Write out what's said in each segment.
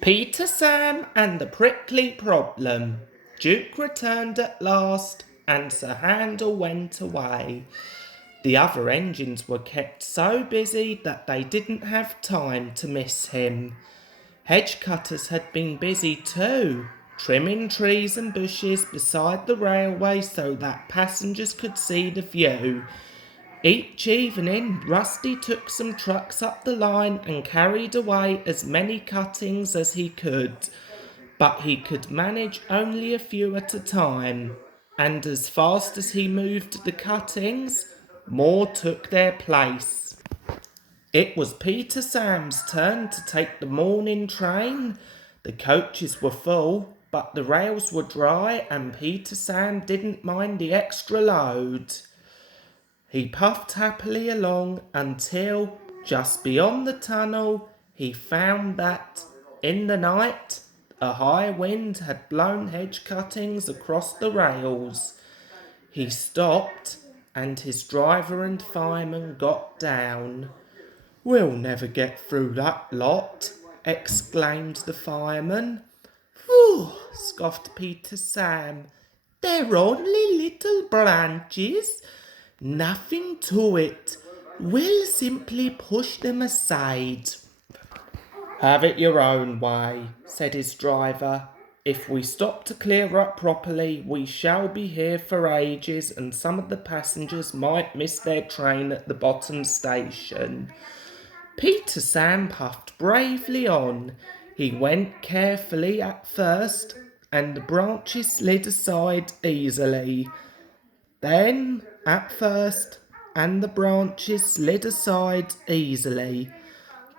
Peter, Sam, and the prickly problem. Duke returned at last, and Sir Handel went away. The other engines were kept so busy that they didn't have time to miss him. Hedge cutters had been busy too, trimming trees and bushes beside the railway so that passengers could see the view. Each evening, Rusty took some trucks up the line and carried away as many cuttings as he could, but he could manage only a few at a time, and as fast as he moved the cuttings, more took their place. It was Peter Sam's turn to take the morning train. The coaches were full, but the rails were dry and Peter Sam didn't mind the extra load. He puffed happily along until, just beyond the tunnel, he found that, in the night, a high wind had blown hedge cuttings across the rails. He stopped, and his driver and fireman got down. "We'll never get through that lot," exclaimed the fireman. "Phew," scoffed Peter Sam. "They're only little branches. Nothing to it. We'll simply push them aside." "Have it your own way," said his driver. "If we stop to clear up properly, we shall be here for ages, and some of the passengers might miss their train at the bottom station." Peter Sam puffed bravely on. He went carefully at first, and the branches slid aside easily. Then, at first, and the branches slid aside easily.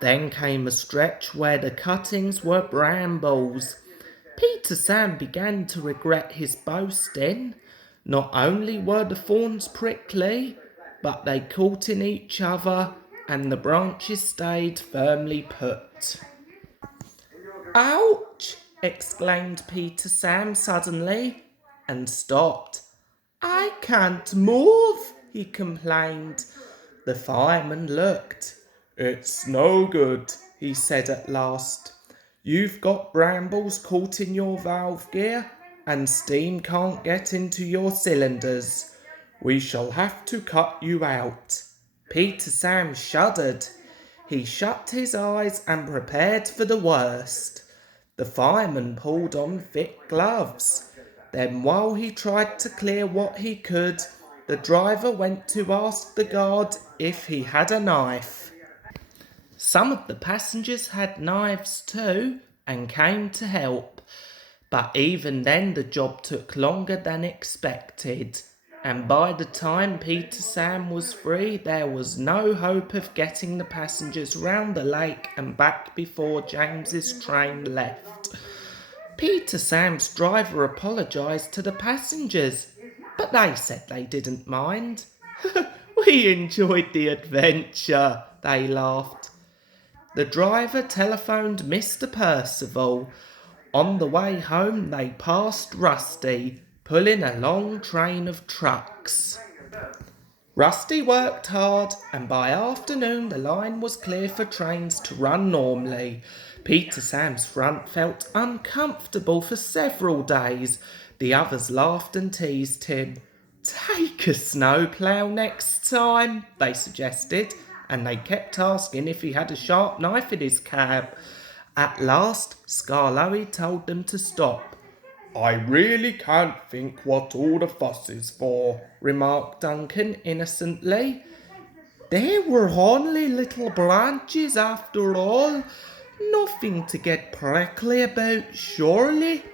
Then came a stretch where the cuttings were brambles. Peter Sam began to regret his boasting. Not only were the thorns prickly, but they caught in each other, and the branches stayed firmly put. "Ouch!" exclaimed Peter Sam suddenly, and stopped. "I can't move," he complained. The fireman looked. "It's no good," he said at last. "You've got brambles caught in your valve gear, and steam can't get into your cylinders. We shall have to cut you out." Peter Sam shuddered. He shut his eyes and prepared for the worst. The fireman pulled on thick gloves. Then, while he tried to clear what he could, the driver went to ask the guard if he had a knife. Some of the passengers had knives too and came to help, but even then the job took longer than expected, and by the time Peter Sam was free, there was no hope of getting the passengers round the lake and back before James's train left. Peter Sam's driver apologised to the passengers, but they said they didn't mind. "We enjoyed the adventure," they laughed. The driver telephoned Mr. Percival. On the way home they passed Rusty, pulling a long train of trucks. Rusty worked hard, and by afternoon the line was clear for trains to run normally. Peter Sam's front felt uncomfortable for several days. The others laughed and teased him. "Take a snowplow next time," they suggested, and they kept asking if he had a sharp knife in his cab. At last, Skarloey told them to stop. "I really can't think what all the fuss is for," remarked Duncan innocently. "They were only little branches after all. Nothing to get prickly about, surely,"